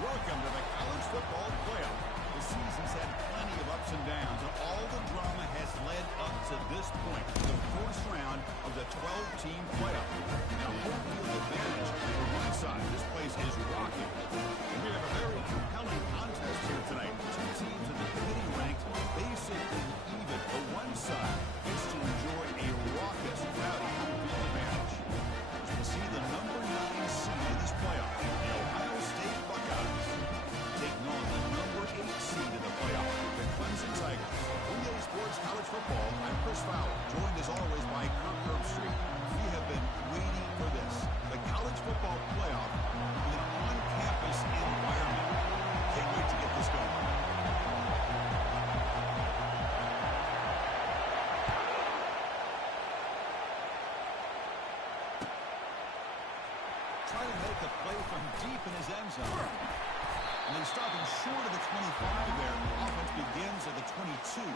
Welcome to the college football playoff. The season's had plenty of ups and downs, and all the drama has led up to this point, the first round of the 12-team playoff. Now, home field advantage for one side. This place is rocking. We have a very compelling contest here tonight. Two teams in the committee ranked basically even. The one side gets to enjoy a raucous, rowdy home field advantage. As we'll see the number 9 seed in this playoff, the Ohio State Buckeyes, taking on the number 8 seed in the playoff, the Clemson Tigers. For EA Sports College Football, I'm Chris Fowler, joined as always by Kirk Herbstreit. We have been waiting for this, the college football playoff with an on-campus environment. Can't wait to get this going. Trying to make a play from deep in his end zone. And then stopping short of the 25 there. Offense begins at the 22.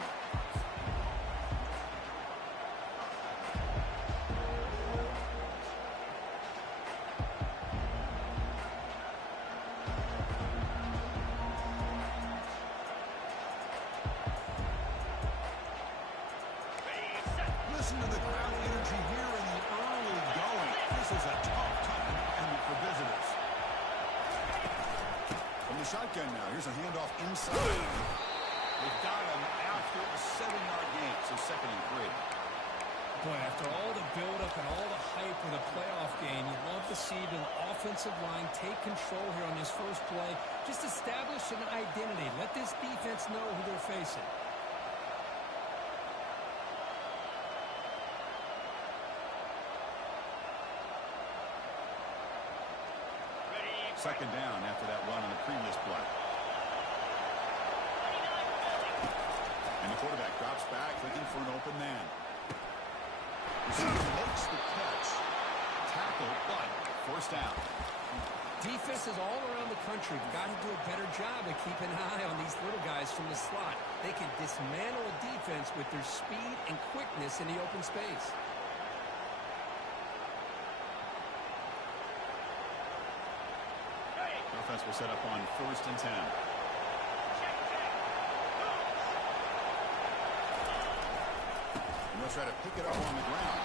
Listen to the crowd energy here in the early going. This is a tough environment for visitors. From the shotgun now, here's a handoff inside. They've got him after a 7-yard gain, so 2nd and 3. Boy, after all the buildup and all the hype with a playoff game, you'd love to see the offensive line take control here on this first play. Just establish an identity. Let this defense know who they're facing. Second down after that run on the previous play. And the quarterback drops back, looking for an open man. Receiver makes the catch. Tackle, but first down. Defenses all around the country have got to do a better job of keeping an eye on these little guys from the slot. They can dismantle a defense with their speed and quickness in the open space. Offense will set up on 1st and 10. And they'll try to pick it up on the ground.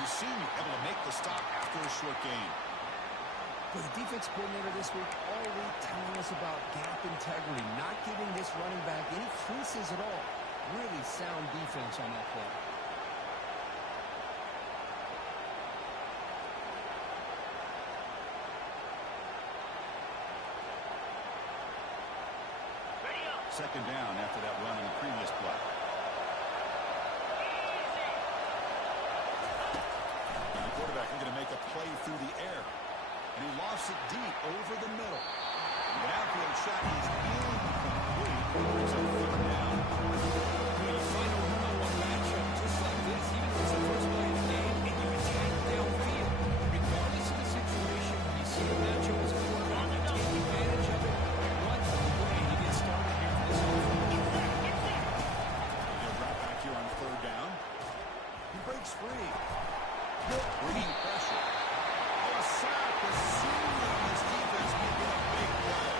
Ncaa able to make the stop after a short gain. But the defense coordinator this week all week telling us about gap integrity, not giving this running back any creases at all. Really sound defense on that play. Second down after that run on the previous play. And the quarterback is going to make a play through the air. And he lost it deep over the middle. The outfield shot is incomplete. It's a 3rd down. When you find a one-on-one matchup just like this, even if it's the first play of the game, and you attack downfield, regardless of the situation, when you see a matchup as a quarterback, you take advantage of it. What a way to get started here for this offense. They'll drop back here on 3rd down. He breaks free. Bringing pressure. Oh, a sack. The senior on this defense making a big play.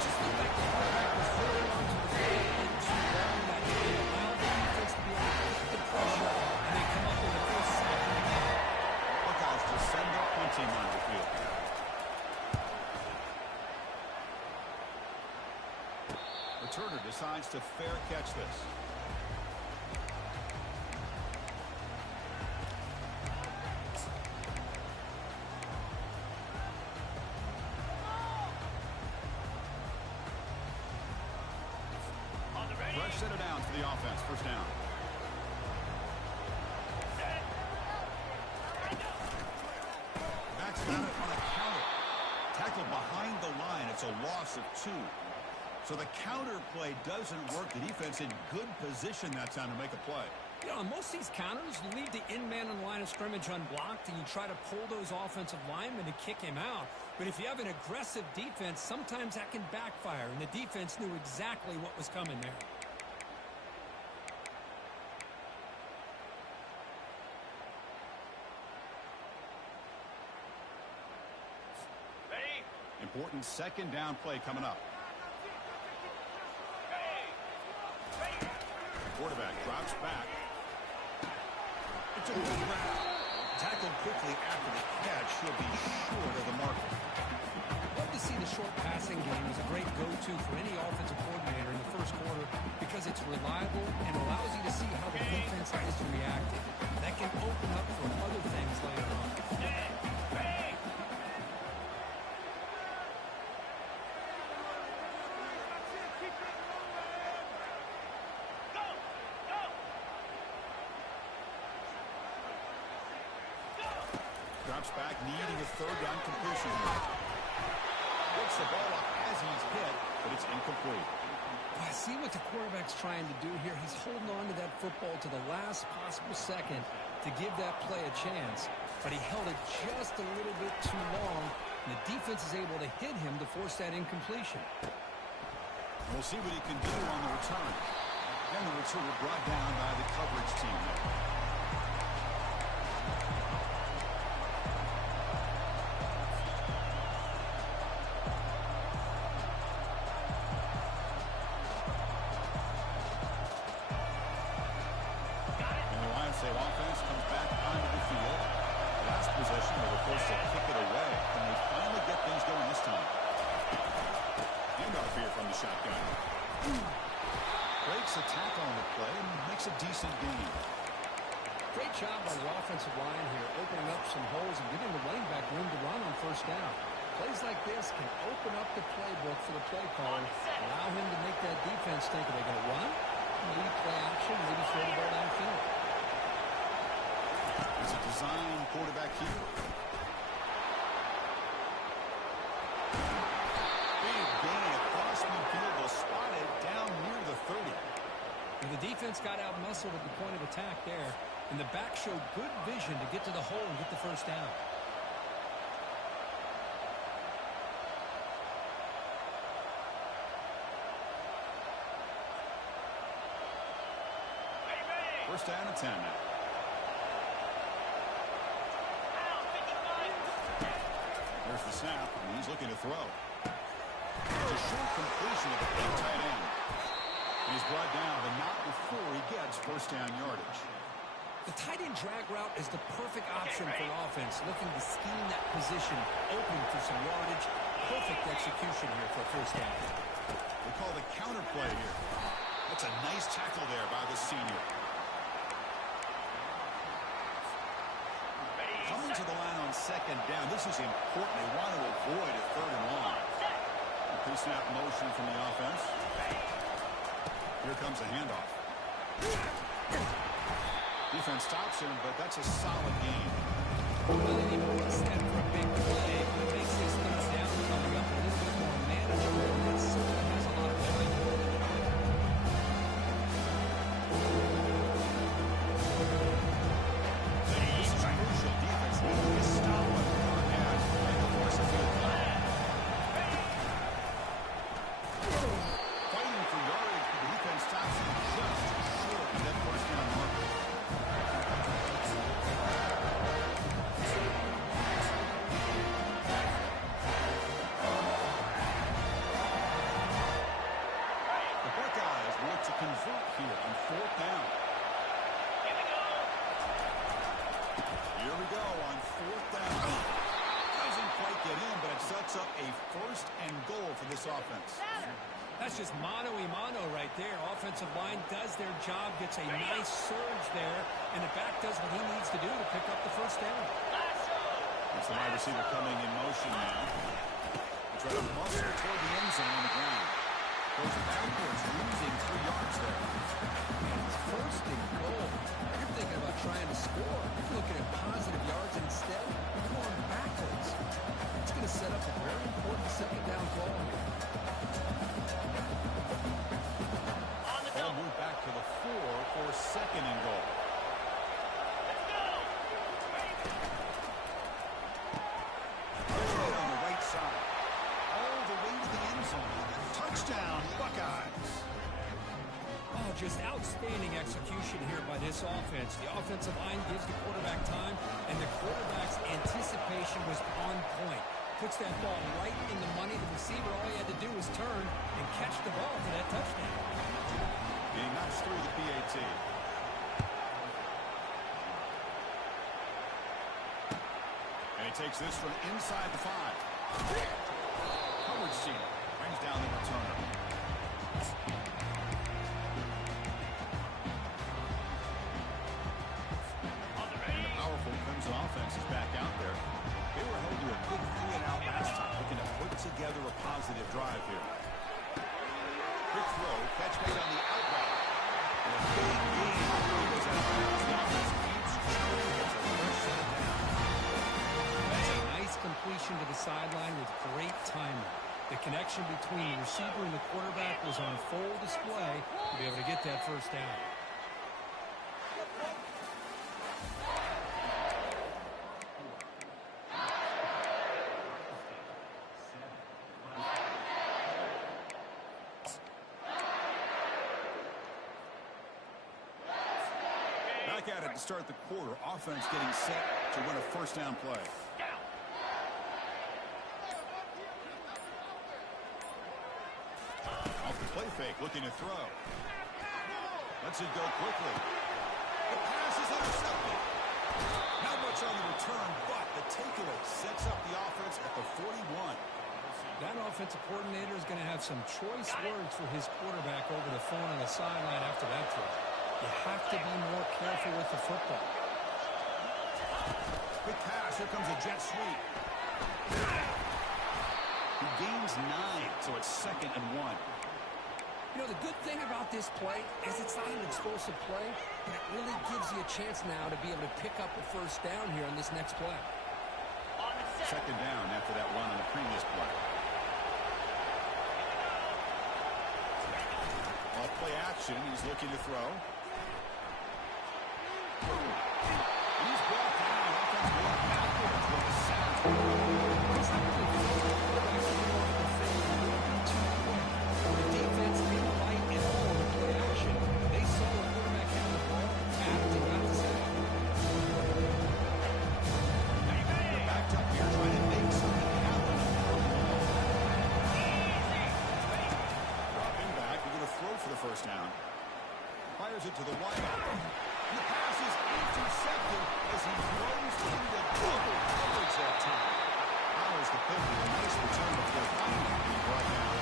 Just looked like the quarterback was holding on to the field and too long that day. Allowed the defense to be able to keep the pressure, and they come up with the first sack of the game. Buckeyes just send their punting on the field. Returner decides to fair catch this. Fresh set of downs for the offense. First down. Backs got it on a counter. Tackle behind the line. It's a loss of 2. So the counter play doesn't work. The defense in good position that time to make a play. You know, on most of these counters, you leave the in-man on the line of scrimmage unblocked, and you try to pull those offensive linemen to kick him out. But if you have an aggressive defense, sometimes that can backfire, and the defense knew exactly what was coming there. Important second down play coming up. Quarterback drops back. It's a good route. Tackled quickly after the catch. He'll be short of the marker. Love to see the short passing game as a great go-to for any offensive coordinator in the first quarter because it's reliable and allows you to see how the defense is reacting. That can open up for other things later on. Drops back, needing a third down completion. Gets the ball up as he's hit, but it's incomplete. I see what the quarterback's trying to do here. He's holding on to that football to the last possible second to give that play a chance. But he held it just a little bit too long, and the defense is able to hit him to force that incompletion. We'll see what he can do on the return. And the return brought down by the coverage team there. Offense comes back onto the field. Last possession, they were forced to kick it away. Can they finally get things going this time? Handoff here from the shotgun. Breaks a tackle on the play and makes a decent gain. Great job by the offensive line here, opening up some holes and giving the running back room to run on first down. Plays like this can open up the playbook for the play caller, allow him to make that defense think, are they going to run? Maybe play action, maybe throw the ball downfield. It's a design quarterback here. Big gain across midfield, will spot it down near the 30. And the defense got out-muscled at the point of attack there, and the back showed good vision to get to the hole and get the first down. First down and 10 now. There's the snap, and he's looking to throw. It's a short completion of the tight end. And he's brought down, but not before he gets first down yardage. The tight end drag route is the perfect option for offense, looking to scheme that position, open for some yardage. Perfect execution here for first down. We call the counter play here. That's a nice tackle there by the senior. Coming to the line on second down. This is important. They want to avoid a third and long. Pre-snap motion from the offense. Here comes a handoff. Defense stops him, but that's a solid gain. Well, they need more step for a big play, but it makes this third down coming up a little bit more manageable, and it certainly has a lot of value. This is crucial. Defense needs to stop what they're on at and force a field goal. Fighting for yardage, but the defense stops him just short of that first down marker. The Buckeyes want to convert here on fourth down. Here we go on fourth down. Doesn't quite get in, but it sets up a first and goal for this offense. That's just mano-a-mano right there. Offensive line does their job, gets a nice surge there, and the back does what he needs to do to pick up the first down. It's the wide receiver coming in motion now. They try to muscle toward the end zone on the ground. Goes backwards, losing 3 yards there. And it's first and goal. You're thinking about trying to score. You're looking at positive yards, and instead, you're going backwards. It's going to set up a very important second down call here. Ball moved back to the 4 for second and goal. On the right side. All the way to the end zone. Touchdown, Buckeyes. Oh, just outstanding execution here by this offense. The offensive line gives the quarterback time, and the quarterback's anticipation was on point. Puts that ball right in the receiver, all he had to do was turn and catch the ball for that touchdown. He knocks through the PAT. And he takes this from inside the 5. Coverage team brings down the returner. And the powerful Crimson offense is back out there. They were held to a quick 3-and-out last time, looking to put together a positive drive here. Quick throw, catch made on the out route. And a big gain. He goes out of bounds. The offense keeps churning. Gets a fresh set down. That's a nice completion to the sideline with great timing. The connection between the receiver and the quarterback was on full display to be able to get that first down. Back at it to start the quarter. Offense getting set to win a first down play. Off the play fake, looking to throw. Lets it go quickly. The pass is intercepted. Not much on the return, but the takeaway sets up the offense at the 41. That offensive coordinator is going to have some choice words for his quarterback over the phone on the sideline after that throw. You have to be more careful with the football. Quick pass. Here comes a jet sweep. He gains 9, so it's 2nd and 1. You know, the good thing about this play is it's not an explosive play, but it really gives you a chance now to be able to pick up a first down here on this next play. 2nd down after that run on the previous play. Off play action. He's looking to throw. He's brought down. Offense going backwards with the sound. The defense didn't bite at all in the play action. They saw the quarterback had the ball, tapped, and got the sack. They're backed up here trying to make something happen. Dropping back. We're going to throw for the first down. Fires it to the wide open. And the pass is intercepted as he throws into double coverage that time. Powers the pick with a nice return before finally being brought down.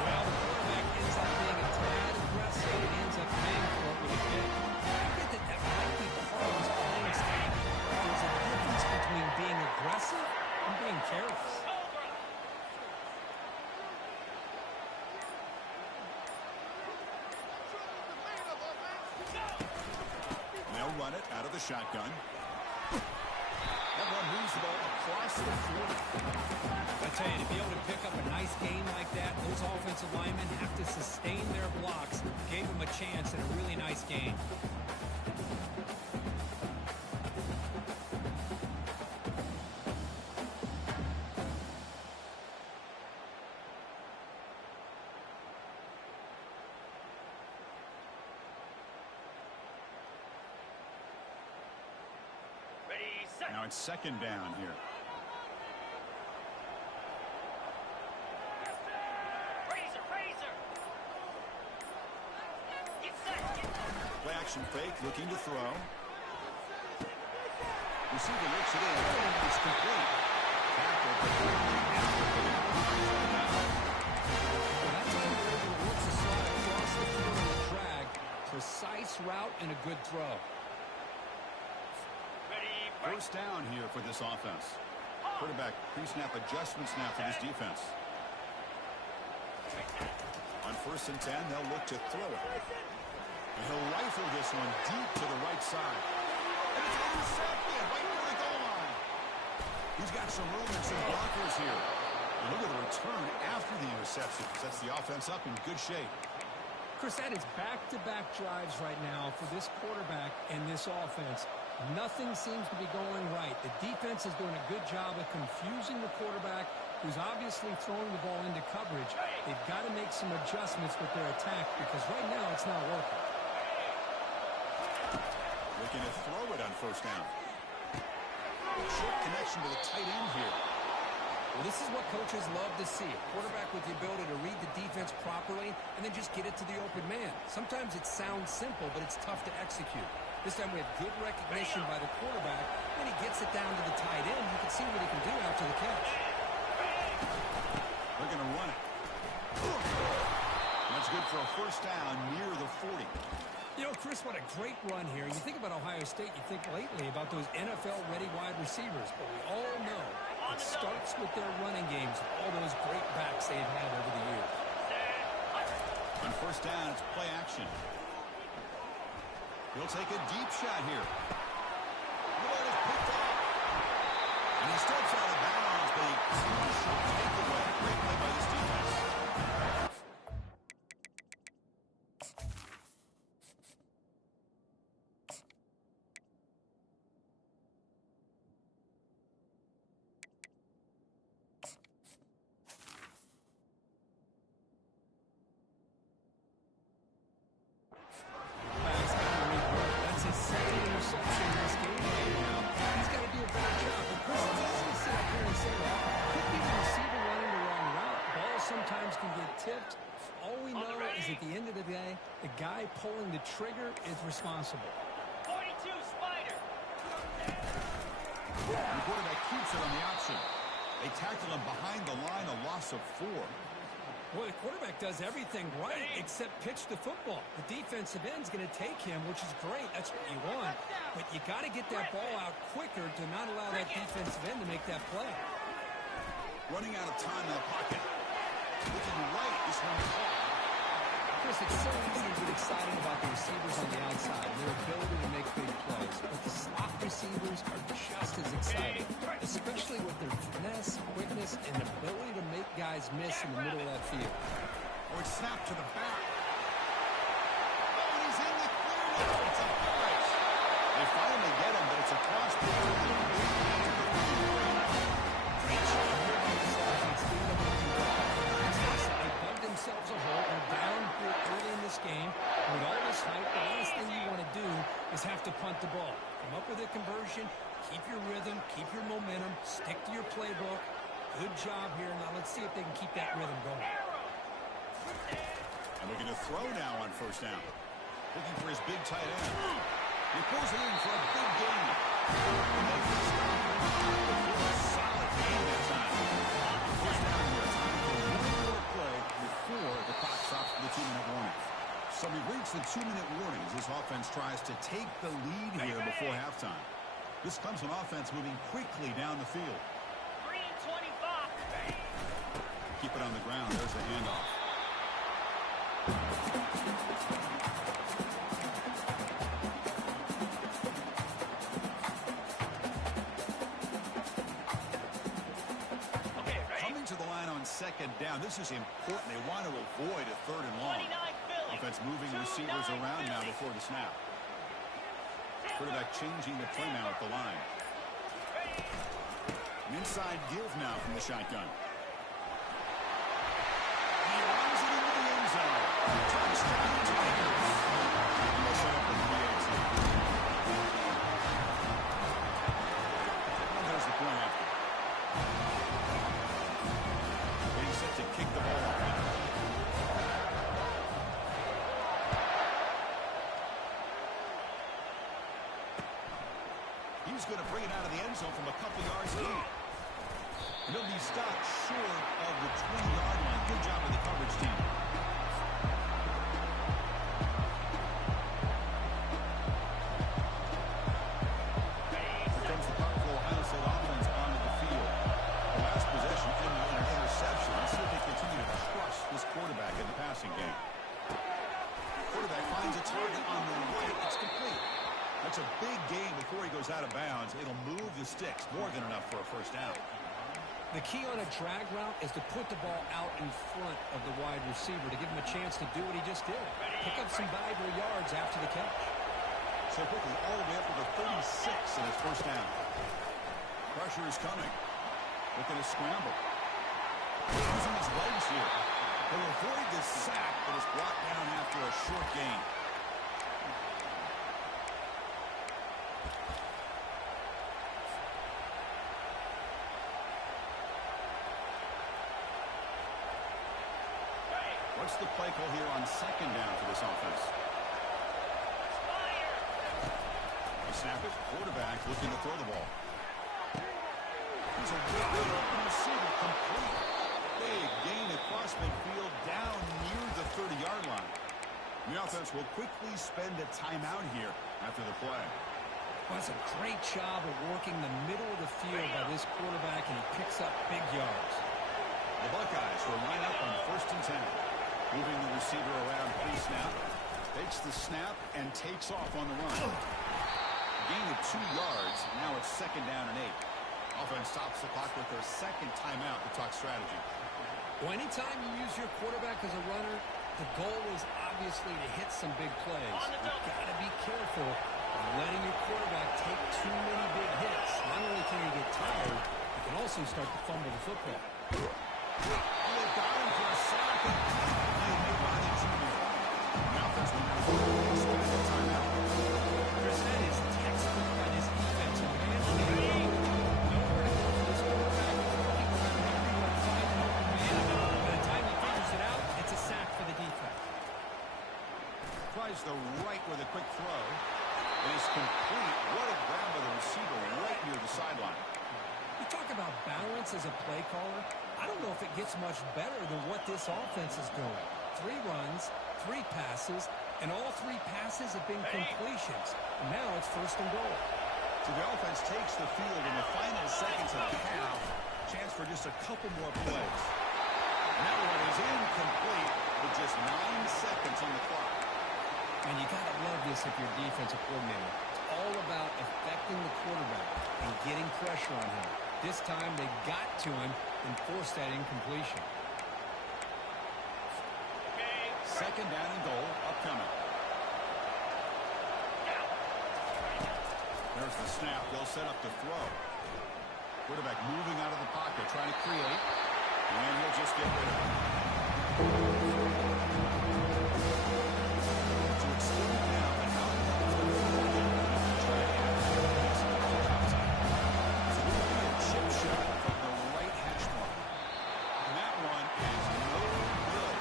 Well, the quarterback ends up being a tad aggressive and ends up paying for it with a pick. I get that that might be part of his playing style. There's a difference between being aggressive and being careless. They'll run it out of the shotgun. That one moves the ball across the field. I tell you, to be able to pick up a nice game like that, those offensive linemen have to sustain their blocks. Gave them a chance at a really nice game. Now it's 2nd down here. Play action fake, looking to throw. Receiver looks it in. It's complete. Tackle. Well, that's how you're able to work the slot across the field on the drag. Precise route and a good throw. First down here for this offense. Quarterback pre-snap adjustments now for this defense. On 1st and 10, they'll look to throw it. And he'll rifle this one deep to the right side. And it's intercepted right near the goal line. He's got some room and some blockers here. And look at the return after the interception. Sets the offense up in good shape. Chris, that is back-to-back drives right now for this quarterback and this offense. Nothing seems to be going right. The defense is doing a good job of confusing the quarterback, who's obviously throwing the ball into coverage. They've got to make some adjustments with their attack because right now it's not working. Looking to throw it on 1st down. Short connection to the tight end here. Well, this is what coaches love to see. A quarterback with the ability to read the defense properly and then just get it to the open man. Sometimes it sounds simple, but it's tough to execute. This time we have good recognition by the quarterback. When he gets it down to the tight end, you can see what he can do after the catch. They're going to run it. That's good for a first down near the 40. You know, Chris, what a great run here. You think about Ohio State, you think lately about those NFL-ready wide receivers. But we all know it starts with their running games, all those great backs they've had over the years. On first down, it's play action. He'll take a deep shot here. The ball is picked up. And he steps out of bounds, but a crucial takeaway. Great play by this defense. All we know is at the end of the day, the guy pulling the trigger is responsible. 42 Spider. The quarterback keeps it on the option. They tackle him behind the line, a loss of 4. Well, the quarterback does everything right except pitch the football. The defensive end's going to take him, which is great. That's what you want. But you got to get that ball out quicker to not allow that defensive end to make that play. Running out of time in the pocket. Looking right, this one caught. Chris, it's so easy to get excited about the receivers on the outside and their ability to make big plays. But the slot receivers are just as exciting, especially with their finesse, quickness, and ability to make guys miss in the middle of that field. Or it's snapped to the back. Oh, and he's in the clear. It's a place. They finally get him, but it's across the field. Great shot here by this offense. They dug themselves a hole. They're down here early in this game. With all this hype, the last thing you want to do is have to punt the ball. Come up with a conversion, keep your rhythm, keep your momentum, stick to your playbook. Good job here. Now let's see if they can keep that rhythm going. And looking to throw now on first down. Looking for his big tight end. He pulls it in for a big gain. A solid game that time. First down here. Time for one more play before the clock stops for the 2-minute warning. So we've reached the 2-minute warnings. This offense tries to take the lead here before halftime. This comes from offense moving quickly down the field. Green 25. Keep it on the ground. There's the handoff. Coming to the line on second down. This is important. They want to avoid a third and long. Offense moving receivers around now before the snap. Quarterback changing the play now at the line. An inside give now from the shotgun. He runs it into the end zone. Touchdown, Tigers. And they'll set up the PAT. And there's the point after. Getting set to kick the ball off now. He's going to bring it out of the end zone from a couple yards deep. And he'll be stopped short of the 20-yard line. Good job of the coverage team. Here comes the powerful Ohio State offense onto the field. The last possession ended in an interception. Let's see if they continue to trust this quarterback in the passing game. Quarterback finds a target on the right. It's complete. That's a big gain before he goes out of bounds. It'll move the sticks. More than enough for a first down. The key on a drag route is to put the ball out in front of the wide receiver to give him a chance to do what he just did. Pick up some valuable yards after the catch. So quickly, all the way up to the 36 in his first down. Pressure is coming. Looking to scramble. Using his legs here. He'll avoid the sack that is brought down after a short gain. What's the play call here on second down for this offense? They snap it. Quarterback looking to throw the ball. He's a wide open receiver, complete. Big gain across midfield down near the 30-yard line. The offense will quickly spend a timeout here after the play. Well, that's a great job of working the middle of the field by this quarterback, and he picks up big yards. The Buckeyes will line up on 1st and 10. Moving the receiver around pre-snap. Takes the snap and takes off on the run. Gain of 2 yards. Now it's 2nd down and 8. Offense stops the clock with their second timeout to talk strategy. Well, anytime you use your quarterback as a runner, the goal is obviously to hit some big plays. You've got to be careful of letting your quarterback take too many big hits. Not only can he get tired, he can also start to fumble the football. Oh, they got him for a sack. He made by the junior. The offense will now spend a timeout. Chris, that is textbook by this defensive man. Nowhere to go for this quarterback. Looking around everywhere, finding an open man. By the time he figures it out, it's a sack for the defense. Tries the right with a quick throw. It is complete. What a grab by the receiver right near the sideline. You talk about balance as a play caller. I don't know if it gets much better than what this offense is doing. 3 runs, 3 passes, and all 3 passes have been completions. And now it's 1st and goal. So the offense takes the field in the final seconds of the half. Chance for just a couple more plays. And that one is incomplete with just 9 seconds on the clock. And you got to love this if you're defensive coordinator. It's all about affecting the quarterback and getting pressure on him. This time they got to him and forced that incompletion. 2nd down and goal upcoming. There's the snap. They'll set up to throw. Quarterback moving out of the pocket, trying to create. And he'll just get rid of it. To extend it now, and how the ball is going to fall in. Try to add outside. So it will be a chip shot from the right hash mark. And that one is no good.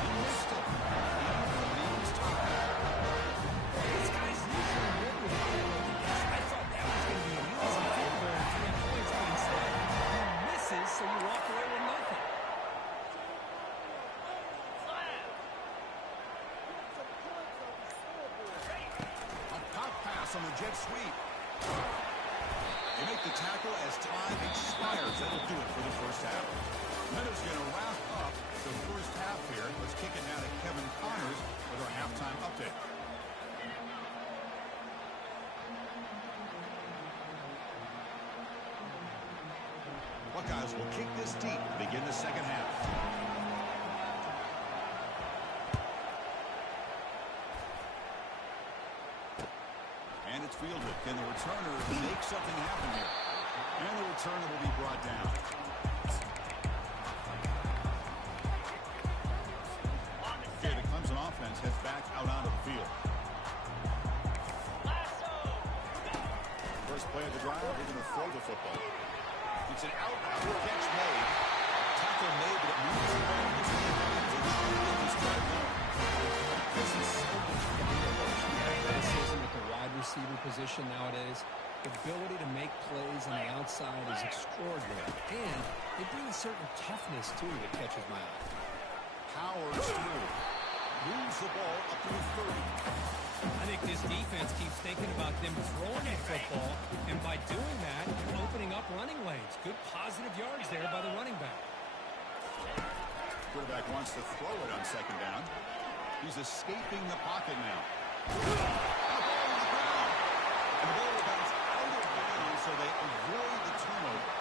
He missed it. He remains tied. This guy's usually good with it. I thought that was going to be an easy field goal and 3 points, but instead he misses, so you walk away with nothing. A pop pass on the jet sweep. They make the tackle as time expires. That'll do it for the first half. Minnows going to wrap up the first half here. Let's kick it now to Kevin Connors with our halftime update. Buckeyes will kick this deep to begin the second half. And it's fielded. Can the returner make something happen here? And the returner will be brought down. Okay, the Clemson offense heads back out onto the field. First play of the drive, they're going to throw the football. It's an out catch made. Tackle made, but it moves the ball to get this drive going. This is so much fun to watch. Athleticism at the wide receiver position nowadays. The ability to make plays on the outside is extraordinary. And they bring a certain toughness, too, that catches my eye. Powers through. Moves the ball up to the 30. I think this defense keeps thinking about them throwing the football, and by doing that, opening up running lanes. Good positive yards there by the running back. Quarterback wants to throw it on second down. He's escaping the pocket now. And the ball on the ground. And the ball will bounce out of bounds, so they avoid the turnover.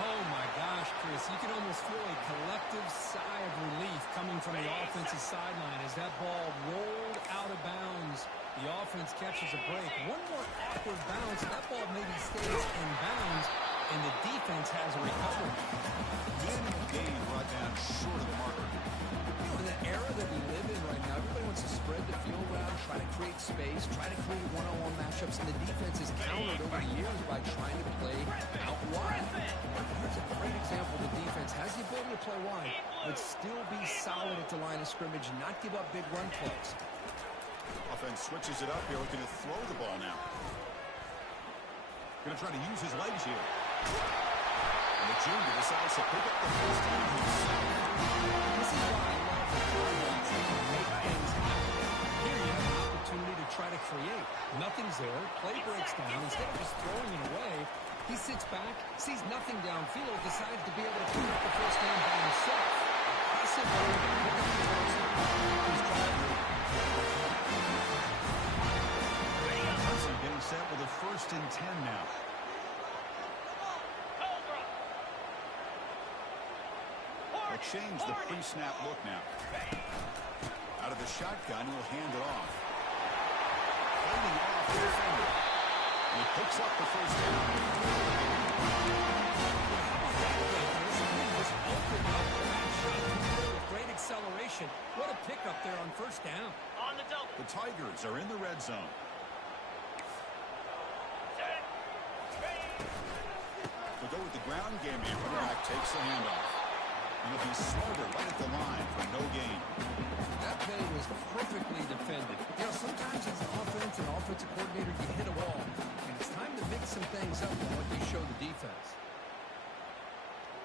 Oh, my gosh, Chris. You can almost feel a collective sigh of relief coming from the offensive sideline as that ball rolled out of bounds. The offense catches a break. One more awkward bounce. That ball maybe stays in bounds, and the defense has a recovery. Minimal gain brought down short of the marker. You know, in the era that we live in right now, everybody wants to spread the field around, try to create space, try to create one-on-one matchups, and the defense is countered over the years by trying to play out wide. Here's a great example. The defense has the ability to play wide, but still be solid at the line of scrimmage and not give up big run plays. Offense switches it up here, looking to throw the ball now. Going to try to use his legs here. And the junior decides to pick up the first down himself. This is why I love the quarterbacks that can make things happen. Here you have an opportunity to try to create. Nothing's there. Play breaks down. Instead of just throwing it away, he sits back, sees nothing downfield, decides to be able to pick up the first down by himself. Passive mode, look at the first down. He's driving. Hudson getting set with a 1st and 10 now. They'll change the pre-snap look now. Out of the shotgun, he'll hand it off. Holding off the defender. And he picks up the first down. Just opened up the back shot with great acceleration. What a pickup there on first down. On the double. The Tigers are in the red zone. Set. They'll go with the ground game here. Running back takes the handoff. And he'll be smarter right at the line for no gain. That play was perfectly defended. You know, sometimes as an offense and offensive coordinator, you hit a wall. And it's time to mix some things up on what you show the defense.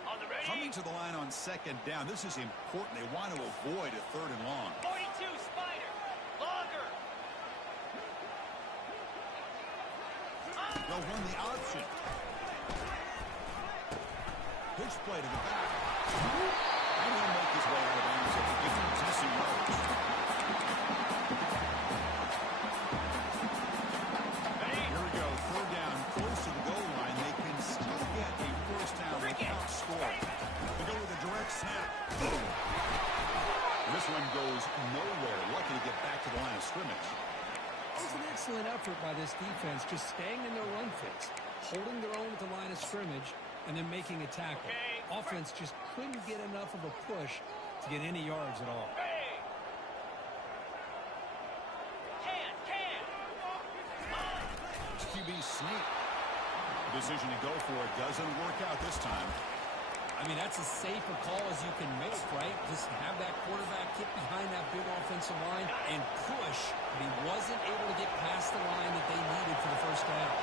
On the ready. Coming to the line on 2nd down. This is important. They want to avoid a 3rd and long. 42 Spider. Longer. They'll run the option. Pitch play to the back. And he'll make his way out of bounds at the 52 yards. Here we go. 3rd down, close to the goal line. They can still get a first down without scoring. They go with a direct snap. Boom. This one goes nowhere. Lucky to get back to the line of scrimmage. It was an excellent effort by this defense, just staying in their run fits, holding their own at the line of scrimmage, and then making a tackle. Offense just couldn't get enough of a push to get any yards at all. QB sneak. Decision to go for it doesn't work out this time. I mean, that's as safe a call as you can make, right? Just have that quarterback get behind that big offensive line and push. But he wasn't able to get past the line that they needed for the first down.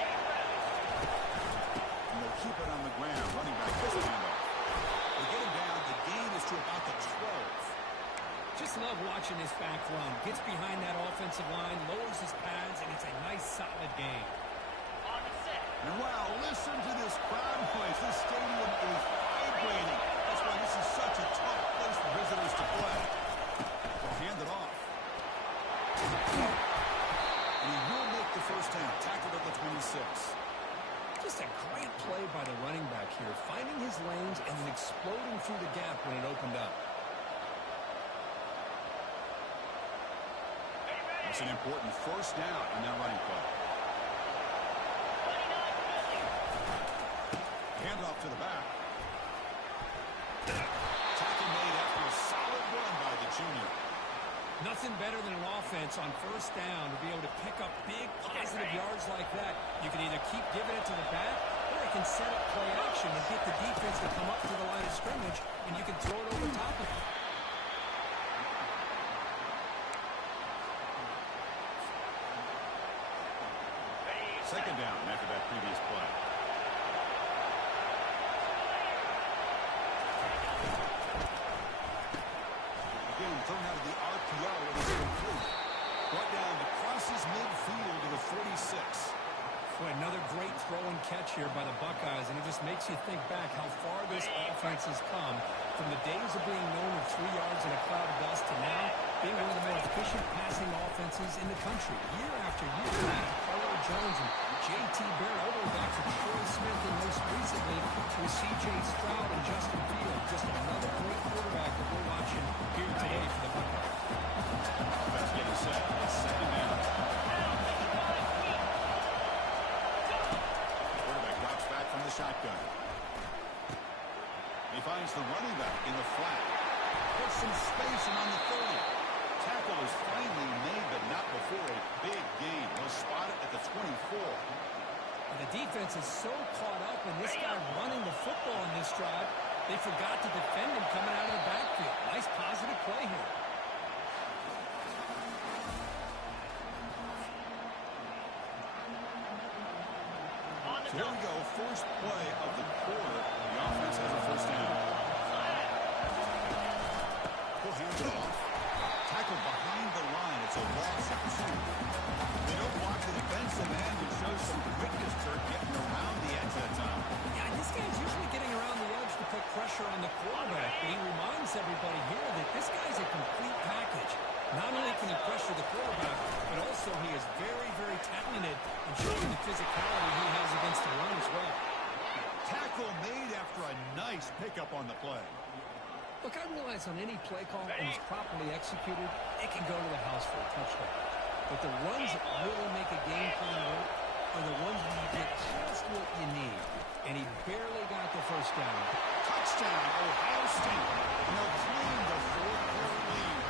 And they'll keep it on the ground. Running back gets the handoff. They get him down. The gain is to about the 12. Just love watching this back run. Gets behind that offensive line, lowers his pads, and it's a nice, solid game. On the set. And wow, listen to this crowd noise. This stadium is vibrating. That's why this is such a tough place for visitors to play. They'll hand it off. And he will make the first down. Tackled at the 26. Just a great play by the running back here, finding his lanes and then exploding through the gap when it opened up. It's an important first down in that running play. Handoff to the back. Tackle made after a solid run by the junior. Nothing better than an offense on first down to be able to pick up big positive yards like that. You can either keep giving it to the back, or you can set up play action and get the defense to come up to the line of scrimmage, and you can throw it over top of it. Second down after that previous play. Again, thrown out of the RPO, and it's complete. Brought down, crosses midfield to the 46. Boy, another great throw and catch here by the Buckeyes, and it just makes you think back how far this offense has come from the days of being known with 3 yards in a cloud of dust to now being one of the most efficient passing offenses in the country. Year after year, Carlo Jones and J.T. Barrett, all the way back to Troy Smith, and most recently with C.J. Stroud and Justin Fields. Just another great quarterback that we're watching here today for the Buckeyes. Offense getting set. It's second down. Quarterback drops back from the shotgun. He finds the running back in the flat. Puts some space and on the 30. Tackle is finally made, but not before a big gain. He'll spot it at the 24. And the defense is so caught up in this guy running the football in this drive, they forgot to defend him coming So here we go, first play of the quarter. The offense has a first down. We'll hand it off. Tackle behind the line. It's a loss of 2. They don't block the defensive end and show some quickness for getting around the edge that time. Yeah, this guy's usually getting around the edge to put pressure on the quarterback, but he reminds everybody here that this guy's a complete package. Not only can he pressure the quarterback, but also he is very, very talented in showing the physicality he has against the run as well. Tackle made after a nice pickup on the play. Look, I realize on any play call, when it's properly executed, it can go to the house for a touchdown. But the runs that really make a game plan work are the ones where you get just what you need. And he barely got the first down. Touchdown, Ohio State. And they'll claim the 4-point lead.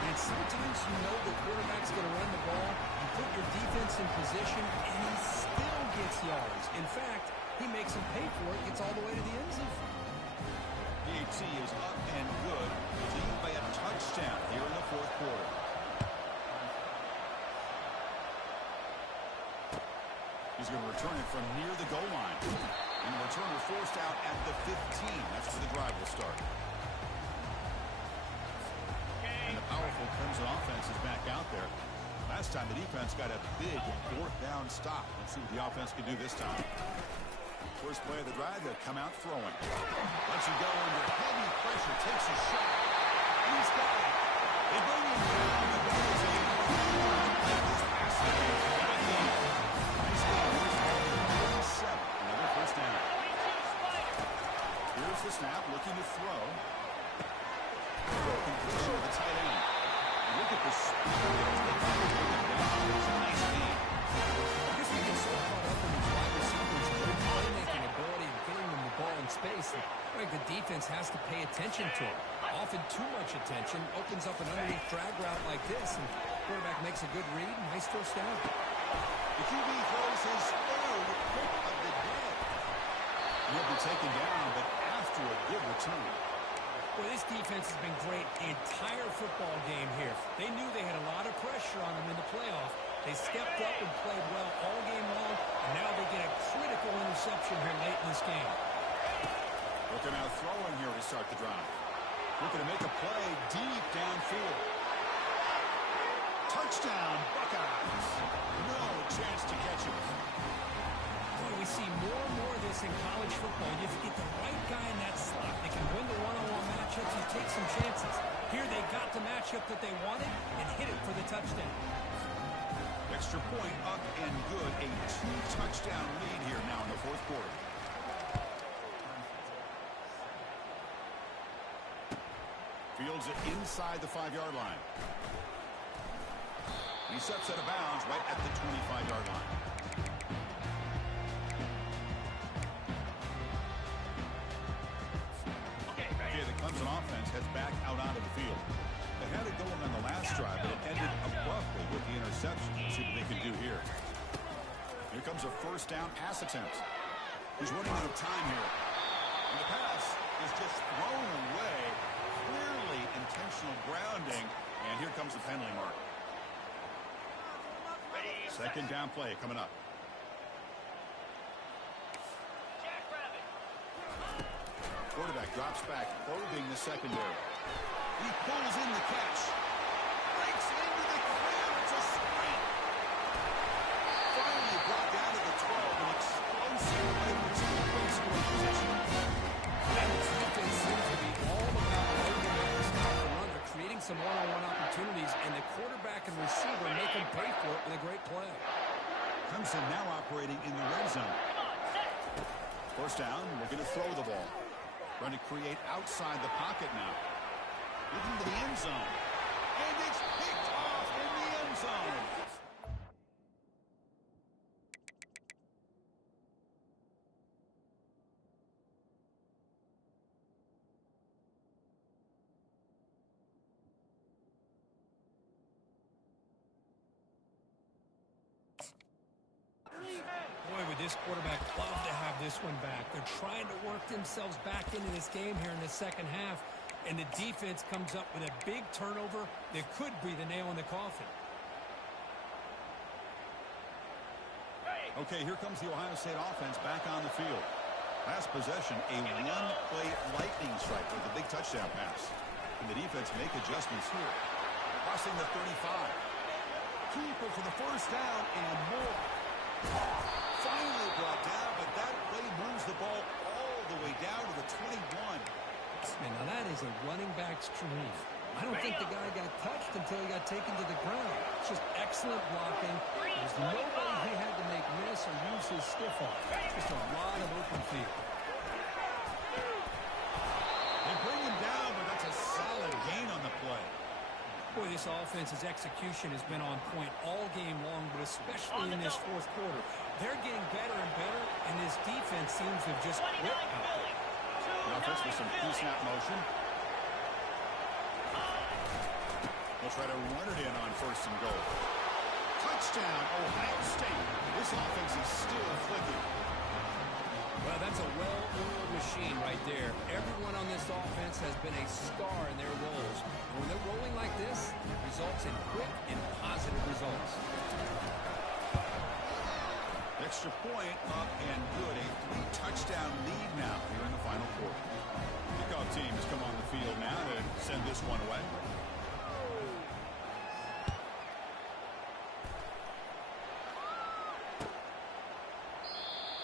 And sometimes you know the quarterback's going to run the ball. You put your defense in position, and he still gets yards. In fact, he makes them pay for it, gets all the way to the end zone. PAT is up and good, lead by a touchdown here in the fourth quarter. He's going to return it from near the goal line. And the returner forced out at the 15. That's where the drive will start. And the powerful Crimson offense is back out there. Last time the defense got a big fourth down stop. Let's see what the offense can do this time. First play of the drive, they'll come out throwing. Lets it go under heavy pressure, takes a shot. He's got it. They bring him down. The goal is in. This pass nice game. First down. Another first down. Here's the snap, looking to throw. Completion of the tight end. Look at the speed. It's a nice game. I guess we get so caught up in these wide receivers and their playmaking ability and getting them the ball in space. I think the defense has to pay attention to it. Often too much attention opens up an underneath drag route like this, and the quarterback makes a good read. Nice first down. The QB throws his third pick of the day. He'll be taken down, but after a good return. Well, this defense has been great the entire football game here. They knew they had a lot of pressure on them in the playoff. They stepped up and played well all game long, and now they get a critical interception here late in this game. Looking out throwing here to start the drive. Looking to make a play deep downfield. Touchdown, Buckeyes. No chance to catch it. Boy, we see more and more of this in college football. If you get the right guy in that slot, they can win the one-on-one matchups and take some chances. Here they got the matchup that they wanted and hit it for the touchdown. Extra point up and good. A 2-touchdown lead here now in the fourth quarter. Fields it inside the 5-yard line. He steps out of bounds right at the 25-yard line. Okay, the Clemson offense heads back out onto the field. They had it going on the last drive, but it ended abruptly with the interception. Let's see what they can do here. Here comes a first down pass attempt. He's running out of time here. And the pass is just thrown away. Clearly intentional grounding. And here comes the penalty mark. Second down play coming up. Quarterback drops back, probing the secondary. He pulls in the catch. Breaks into the clear. It's a sprint. Finally brought down to the 12. An explosive play for team great scoring position. And this defense seems to be all about organizing the stop and run. They're creating some one-on-one opportunities, and the quarterback and receiver make them pay for it with a great play. Clemson now operating in the red zone. First down, we're going to throw the ball. Trying to create outside the pocket now. Looking to the end zone. And it's picked off in the end zone. Boy, would this quarterback love to have this one back. They're trying to work themselves back into this game here in the second half, and the defense comes up with a big turnover that could be the nail in the coffin. Okay, here comes the Ohio State offense back on the field. Last possession, a one-play lightning strike with a big touchdown pass. Can the defense make adjustments here? Crossing the 35. Keeper for the first down and more. Finally brought down, but that play moves the ball all the way down to the 21. Man, now that is a running back's dream. I don't think the guy got touched until he got taken to the ground. It's just excellent blocking. There's nobody he had to make miss or use his stiff arm. Just a lot of open field. They bring him down, but that's a solid gain on the play. Boy, this offense's execution has been on point all game long, but especially in this fourth quarter. They're getting better and better, and this defense seems to have just quit out there. The offense with some pre-snap motion. They'll try to run it in on first and goal. Touchdown, Ohio State. This offense is still clicking. Well, that's a well-oiled machine right there. Everyone on this offense has been a star in their roles. And when they're rolling like this, it results in quick and positive results. Extra point up and good. A 3-touchdown lead now here in the final quarter. Kickoff team has come on the field now to send this one away.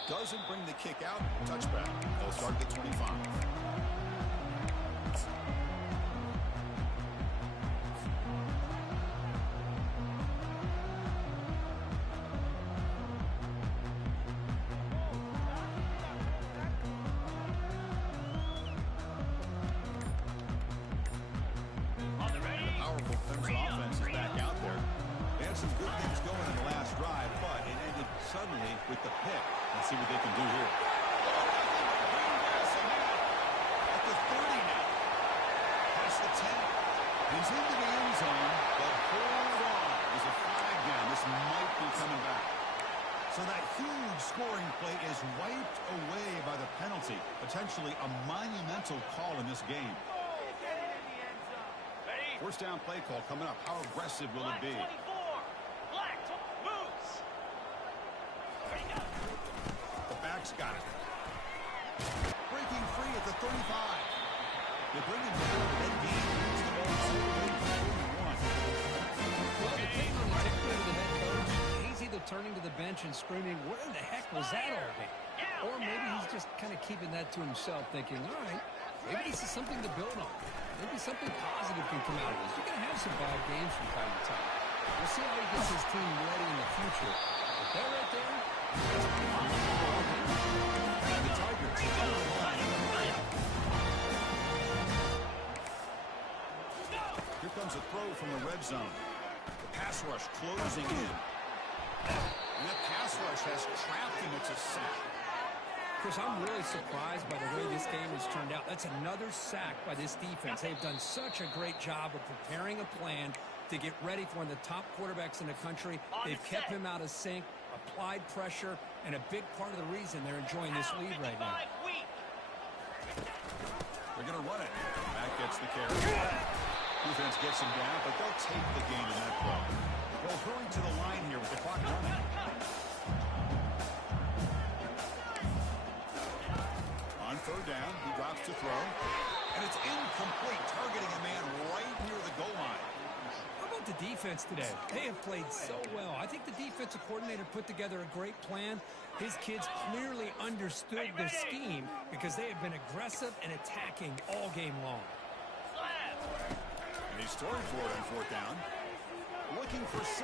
Doesn't bring the kick out. Touchback. They'll start at the 25. With the pick. Let's see what they can do here. At the 30 now. Past the 10. He's into the end zone, but hold on. There's a flag down. This might be coming back. So that huge scoring play is wiped away by the penalty. Potentially a monumental call in this game. First down play call coming up. How aggressive will it be? Got it. Breaking free at the 35. They bring him down. That game moves the ball all the way to 41. Well, depending on the technique of the head coach, he's either turning to the bench and screaming, "What in the heck was that all day?" Or maybe he's just kind of keeping that to himself, thinking, all right, maybe this is something to build on. Maybe something positive can come out of this. You're going to have some bad games from time to time. We'll see how he gets his team ready in the future. But that right there, the Tigers are on the line. Here comes a throw from the red zone. The pass rush closing in. And that pass rush has trapped him. It's a sack. Chris, I'm really surprised by the way this game has turned out. That's another sack by this defense. They've done such a great job of preparing a plan to get ready for one of the top quarterbacks in the country. They've kept him out of sync, applied pressure, and a big part of the reason they're enjoying this lead right now. They're going to run it. Back gets the carry. Defense gets him down, but they'll take the gain in that play. They'll hurry to the line here with the clock running. On third down, he drops to throw. And it's incomplete, targeting a man right near the goal line. How about the defense today? They have played so well. I think the defensive coordinator put together a great plan. His kids clearly understood the scheme because they have been aggressive and attacking all game long. And he's throwing for it on fourth down. Looking for 6.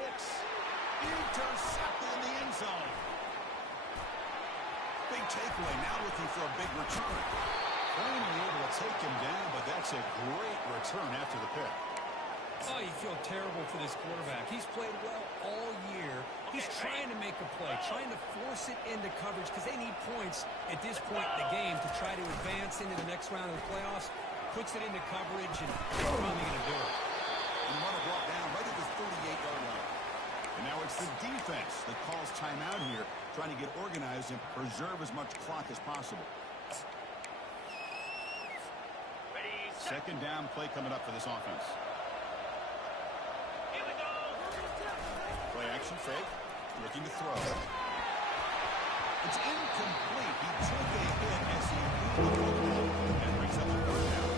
Intercepted in the end zone. Big takeaway, now looking for a big return. Finally able to take him down, but that's a great return after the pick. Oh, you feel terrible for this quarterback. He's played well all year. He's trying to make a play, trying to force it into coverage because they need points at this point in the game to try to advance into the next round of the playoffs. Puts it into coverage, and they're finally going to do it. And the runner brought down right at the 38-yard line. And now it's the defense that calls timeout here, trying to get organized and preserve as much clock as possible. Second down play coming up for this offense. Play action fake. Looking to throw. It's incomplete. He took a hit as he threw the football and brings up a third down.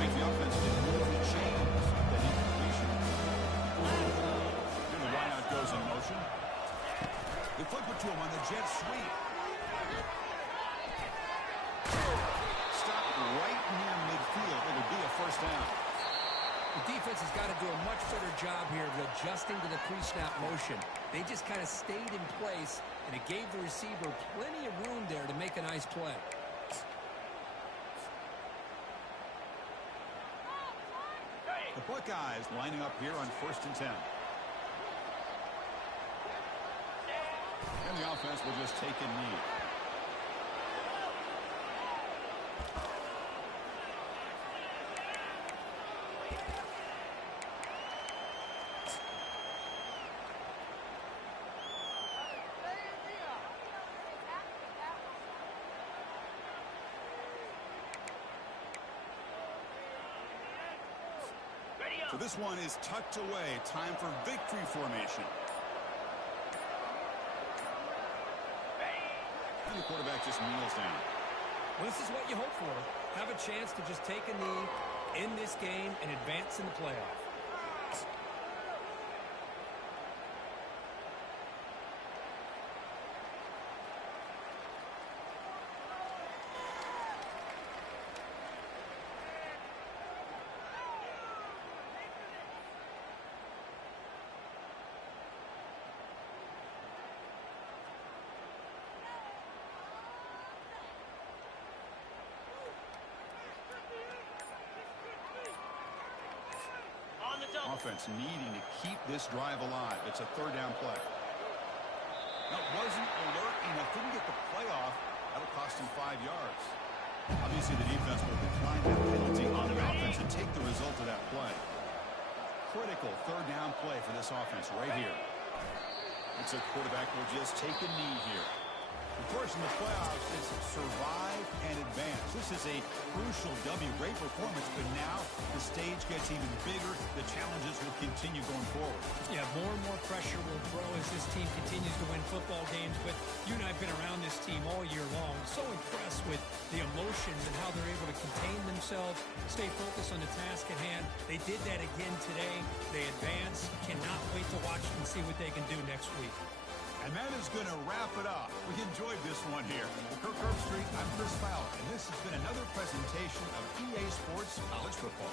See if the offense can move the chains of that incompletion. And the wideout goes in motion. They flip it to him on the jet sweep. Stopped right near midfield. It'll be a first down. The defense has got to do a much better job here of adjusting to the pre-snap motion. They just kind of stayed in place, and it gave the receiver plenty of room there to make a nice play. The Buckeyes lining up here on 1st and 10. And the offense will just take a knee. So this one is tucked away. Time for victory formation. And the quarterback just kneels down. Well, this is what you hope for. Have a chance to just take a knee in this game and advance in the playoff. Offense needing to keep this drive alive. It's a third down play. That wasn't alert enough. Didn't get the play off. That'll cost him 5 yards. Obviously, the defense will decline that penalty on the offense and take the result of that play. Critical third down play for this offense right here. Looks like the quarterback will just take a knee here. Of course, in the playoffs, it's survive and advance. This is a crucial W. Great performance, but now the stage gets even bigger. The challenges will continue going forward. Yeah, more and more pressure will grow as this team continues to win football games. But you and I have been around this team all year long. So impressed with the emotions and how they're able to contain themselves, stay focused on the task at hand. They did that again today. They advance. Cannot wait to watch and see what they can do next week. And that is going to wrap it up. We enjoyed this one here. For Kirk Herbstreit, I'm Chris Fowler, and this has been another presentation of EA Sports College Football.